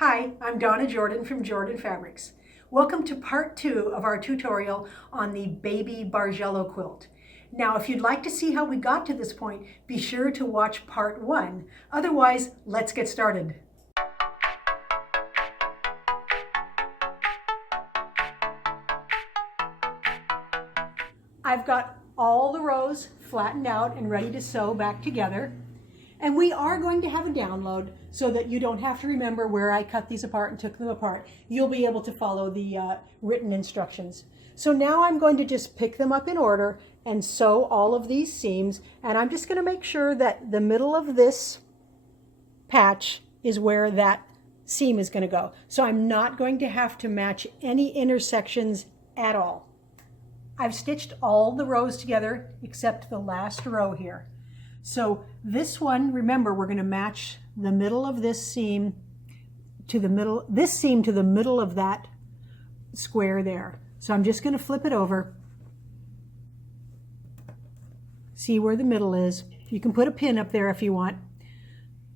Hi, I'm Donna Jordan from Jordan Fabrics. Welcome to part 2 of our tutorial on the baby Bargello quilt. Now, if you'd like to see how we got to this point, be sure to watch part 1. Otherwise, let's get started. I've got all the rows flattened out and ready to sew back together. And we are going to have a download so that you don't have to remember where I cut these apart and took them apart. You'll be able to follow the written instructions. So now I'm going to just pick them up in order and sew all of these seams. And I'm just going to make sure that the middle of this patch is where that seam is going to go. So I'm not going to have to match any intersections at all. I've stitched all the rows together except the last row here. So this one, remember, we're going to match the middle of this seam to the middle, this seam to the middle of that square there. So I'm just going to flip it over. See where the middle is. You can put a pin up there if you want.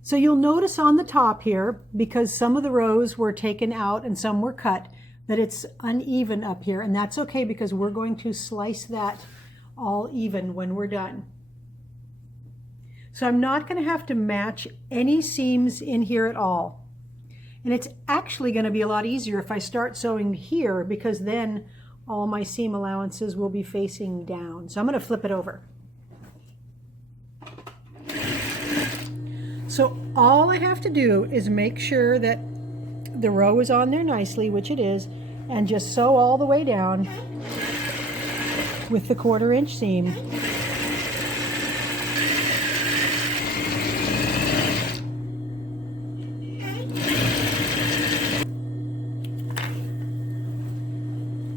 So you'll notice on the top here, because some of the rows were taken out and some were cut, that it's uneven up here. And that's okay because we're going to slice that all even when we're done. So I'm not going to have to match any seams in here at all. And it's actually going to be a lot easier if I start sewing here, because then all my seam allowances will be facing down. So I'm going to flip it over. So all I have to do is make sure that the row is on there nicely, which it is, and just sew all the way down with the 1/4 inch seam.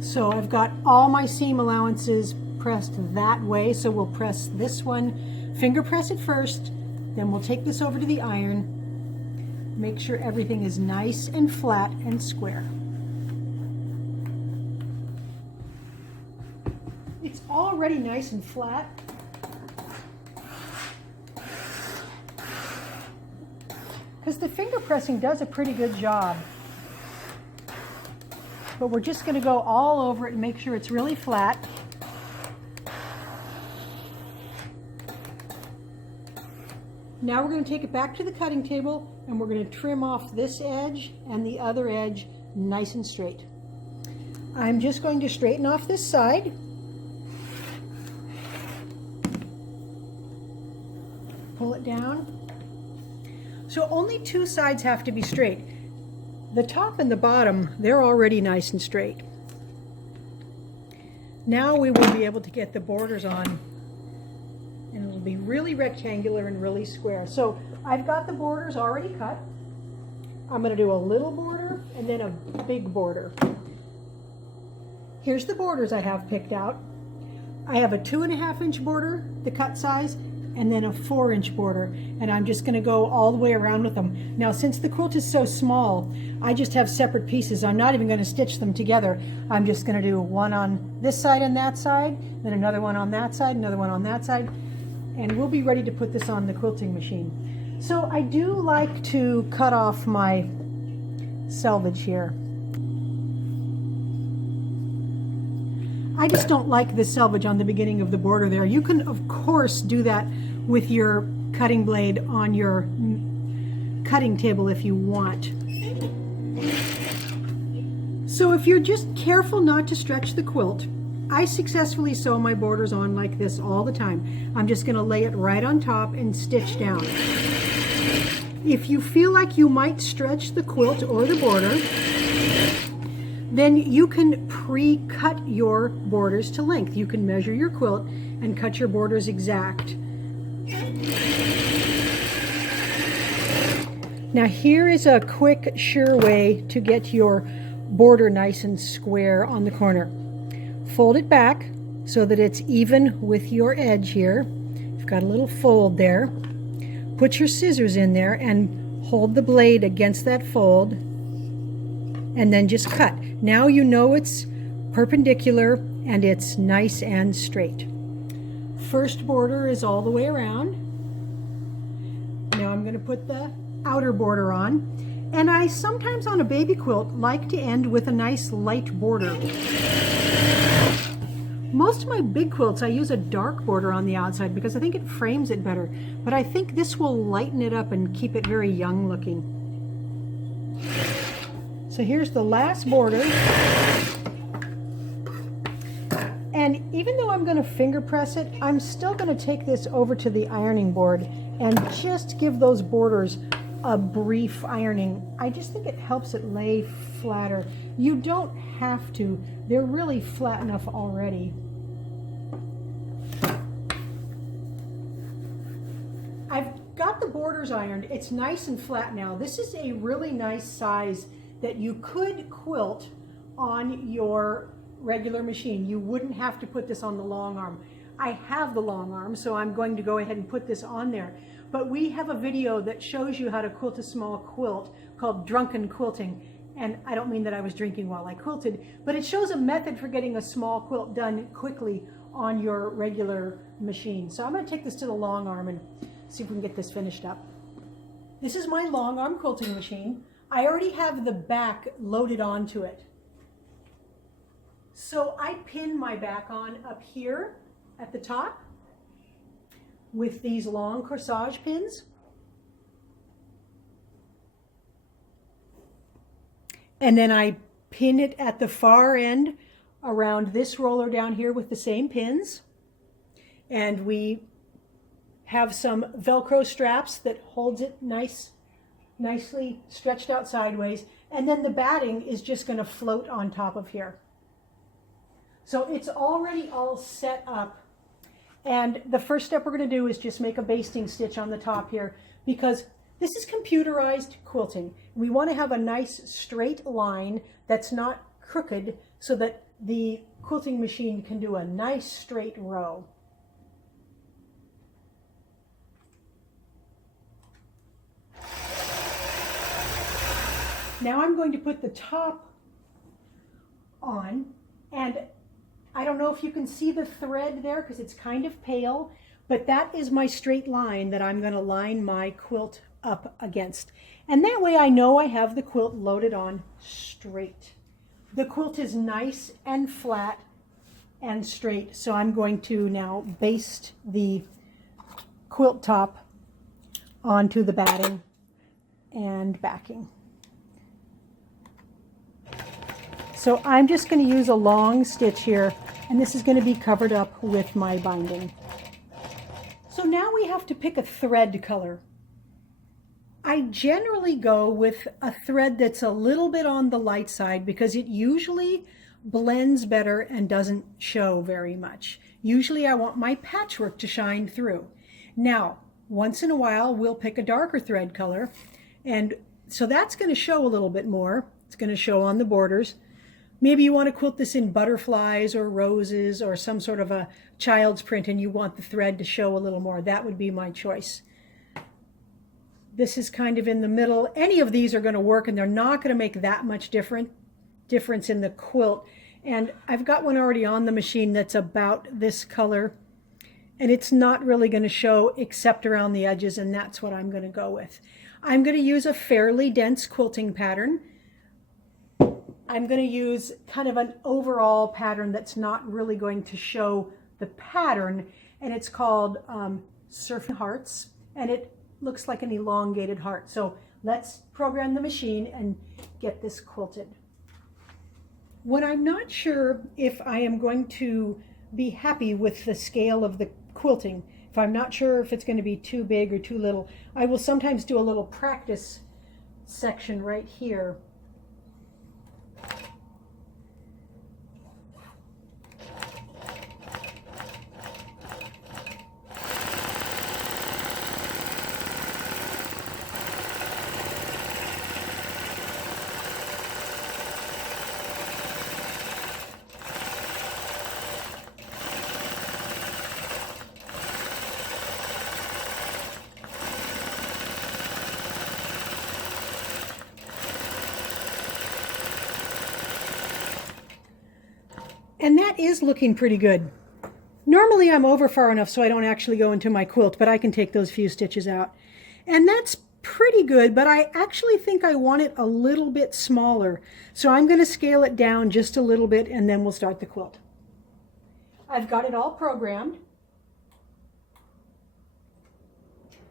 So I've got all my seam allowances pressed that way, so we'll press this one, finger press it first, then we'll take this over to the iron, make sure everything is nice and flat and square. It's already nice and flat. Because the finger pressing does a pretty good job. But we're just going to go all over it and make sure it's really flat. Now we're going to take it back to the cutting table and we're going to trim off this edge and the other edge nice and straight. I'm just going to straighten off this side. Pull it down. So only 2 sides have to be straight. The top and the bottom, they're already nice and straight. Now we will be able to get the borders on, and it'll be really rectangular and really square. So I've got the borders already cut. I'm going to do a little border and then a big border. Here's the borders I have picked out. I have a 2.5 inch border, the cut size, and then a 4 inch border, and I'm just going to go all the way around with them. Now, since the quilt is so small, I just have separate pieces. I'm not even going to stitch them together. I'm just going to do one on this side and that side, then another one on that side, another one on that side, and we'll be ready to put this on the quilting machine. So I do like to cut off my selvage here. I just don't like the selvage on the beginning of the border there. You can, of course, do that with your cutting blade on your cutting table if you want. So if you're just careful not to stretch the quilt, I successfully sew my borders on like this all the time. I'm just going to lay it right on top and stitch down. If you feel like you might stretch the quilt or the border, then you can pre-cut your borders to length. You can measure your quilt and cut your borders exact. Now here is a quick, sure way to get your border nice and square on the corner. Fold it back so that it's even with your edge here. You've got a little fold there. Put your scissors in there and hold the blade against that fold, and then just cut. Now you know it's perpendicular and it's nice and straight. First border is all the way around. Now I'm going to put the outer border on, And I sometimes on a baby quilt like to end with a nice light border. Most of my big quilts I use a dark border on the outside because I think it frames it better, but I think this will lighten it up and keep it very young looking. So here's the last border. And even though I'm going to finger press it, I'm still going to take this over to the ironing board and just give those borders a brief ironing. I just think it helps it lay flatter. You don't have to. They're really flat enough already. I've got the borders ironed. It's nice and flat now. This is a really nice size that you could quilt on your regular machine. You wouldn't have to put this on the long arm. I have the long arm, so I'm going to go ahead and put this on there. But we have a video that shows you how to quilt a small quilt called Drunken Quilting. And I don't mean that I was drinking while I quilted, but it shows a method for getting a small quilt done quickly on your regular machine. So I'm going to take this to the long arm and see if we can get this finished up. This is my long arm quilting machine. I already have the back loaded onto it. So I pin my back on up here at the top with these long corsage pins. And then I pin it at the far end around this roller down here with the same pins. And we have some Velcro straps that holds it nicely stretched out sideways. And then the batting is just going to float on top of here. So it's already all set up. And the first step we're going to do is just make a basting stitch on the top here, because this is computerized quilting. We want to have a nice straight line that's not crooked so that the quilting machine can do a nice straight row. Now I'm going to put the top on, and I don't know if you can see the thread there because it's kind of pale, but that is my straight line that I'm going to line my quilt up against. And that way I know I have the quilt loaded on straight. The quilt is nice and flat and straight, so I'm going to now baste the quilt top onto the batting and backing. So I'm just going to use a long stitch here, and this is going to be covered up with my binding. So now we have to pick a thread color. I generally go with a thread that's a little bit on the light side because it usually blends better and doesn't show very much. Usually I want my patchwork to shine through. Now, once in a while we'll pick a darker thread color, and so that's going to show a little bit more. It's going to show on the borders. Maybe you want to quilt this in butterflies or roses or some sort of a child's print and you want the thread to show a little more. That would be my choice. This is kind of in the middle. Any of these are going to work, and they're not going to make that much difference in the quilt. And I've got one already on the machine that's about this color, and it's not really going to show except around the edges, and that's what I'm going to go with. I'm going to use a fairly dense quilting pattern. I'm going to use kind of an overall pattern that's not really going to show the pattern, and it's called Surf Hearts, and it looks like an elongated heart. So let's program the machine and get this quilted. When I'm not sure if I am going to be happy with the scale of the quilting, if I'm not sure if it's going to be too big or too little, I will sometimes do a little practice section right here. And that is looking pretty good. Normally I'm over far enough so I don't actually go into my quilt, but I can take those few stitches out. And that's pretty good, but I actually think I want it a little bit smaller. So I'm going to scale it down just a little bit and then we'll start the quilt. I've got it all programmed.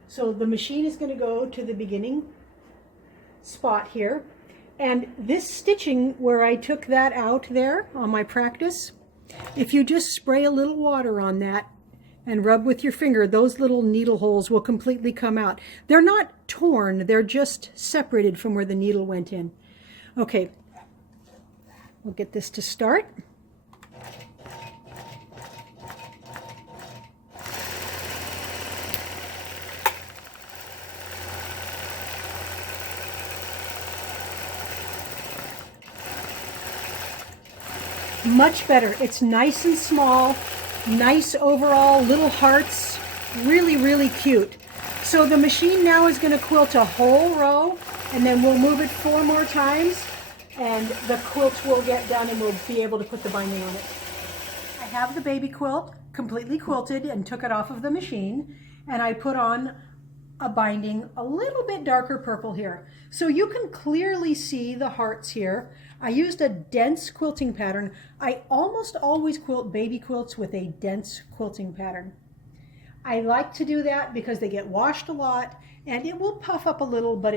So the machine is going to go to the beginning spot here. And this stitching where I took that out there on my practice, if you just spray a little water on that and rub with your finger, those little needle holes will completely come out. They're not torn, they're just separated from where the needle went in. Okay, we'll get this to start. Much better. It's nice and small, nice overall, little hearts, really, really cute. So the machine now is going to quilt a whole row, and then we'll move it 4 more times, and the quilt will get done and we'll be able to put the binding on it. I have the baby quilt completely quilted and took it off of the machine, and I put on a binding a little bit darker purple here. So you can clearly see the hearts here. I used a dense quilting pattern. I almost always quilt baby quilts with a dense quilting pattern. I like to do that because they get washed a lot and it will puff up a little, but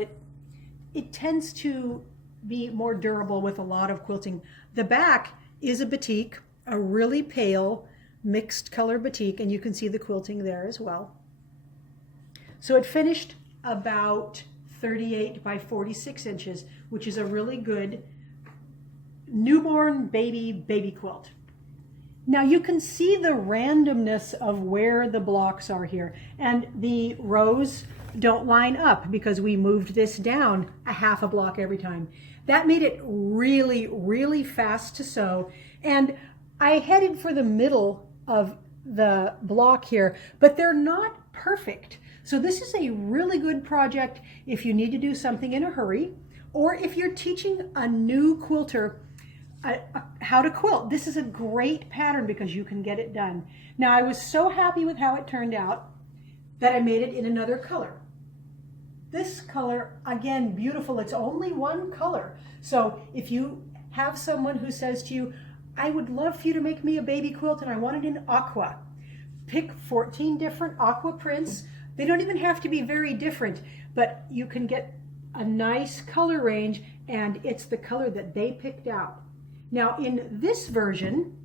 it tends to be more durable with a lot of quilting. The back is a batik, a really pale mixed color batik, and you can see the quilting there as well. So it finished about 38 by 46 inches, which is a really good newborn baby quilt. Now you can see the randomness of where the blocks are here, and the rows don't line up because we moved this down a half a block every time. That made it really, really fast to sew, and I headed for the middle of the block here, but they're not perfect. So this is a really good project if you need to do something in a hurry, or if you're teaching a new quilter how to quilt. This is a great pattern because you can get it done. Now I was so happy with how it turned out that I made it in another color. This color, again, beautiful. It's only one color. So if you have someone who says to you, I would love for you to make me a baby quilt and I want it in aqua, pick 14 different aqua prints. They don't even have to be very different, but you can get a nice color range, and it's the color that they picked out. Now in this version,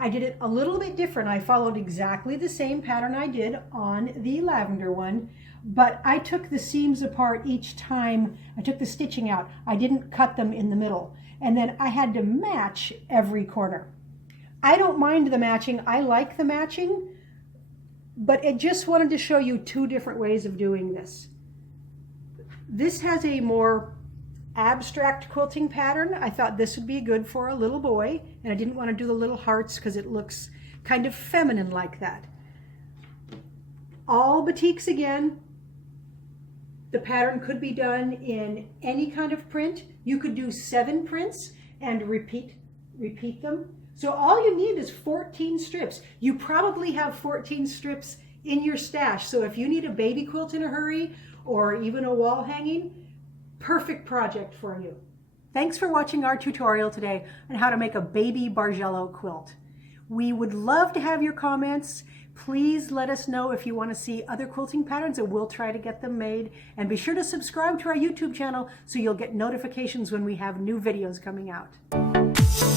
I did it a little bit different. I followed exactly the same pattern I did on the lavender one, but I took the seams apart each time I took the stitching out. I didn't cut them in the middle, and then I had to match every corner. I don't mind the matching. I like the matching, but I just wanted to show you 2 different ways of doing this. This has a more abstract quilting pattern. I thought this would be good for a little boy, and I didn't want to do the little hearts because it looks kind of feminine like that. All batiks again. The pattern could be done in any kind of print. You could do 7 prints and repeat them. So all you need is 14 strips. You probably have 14 strips in your stash. So if you need a baby quilt in a hurry or even a wall hanging, perfect project for you. Thanks for watching our tutorial today on how to make a baby Bargello quilt. We would love to have your comments. Please let us know if you want to see other quilting patterns, and we'll try to get them made. And be sure to subscribe to our YouTube channel so you'll get notifications when we have new videos coming out.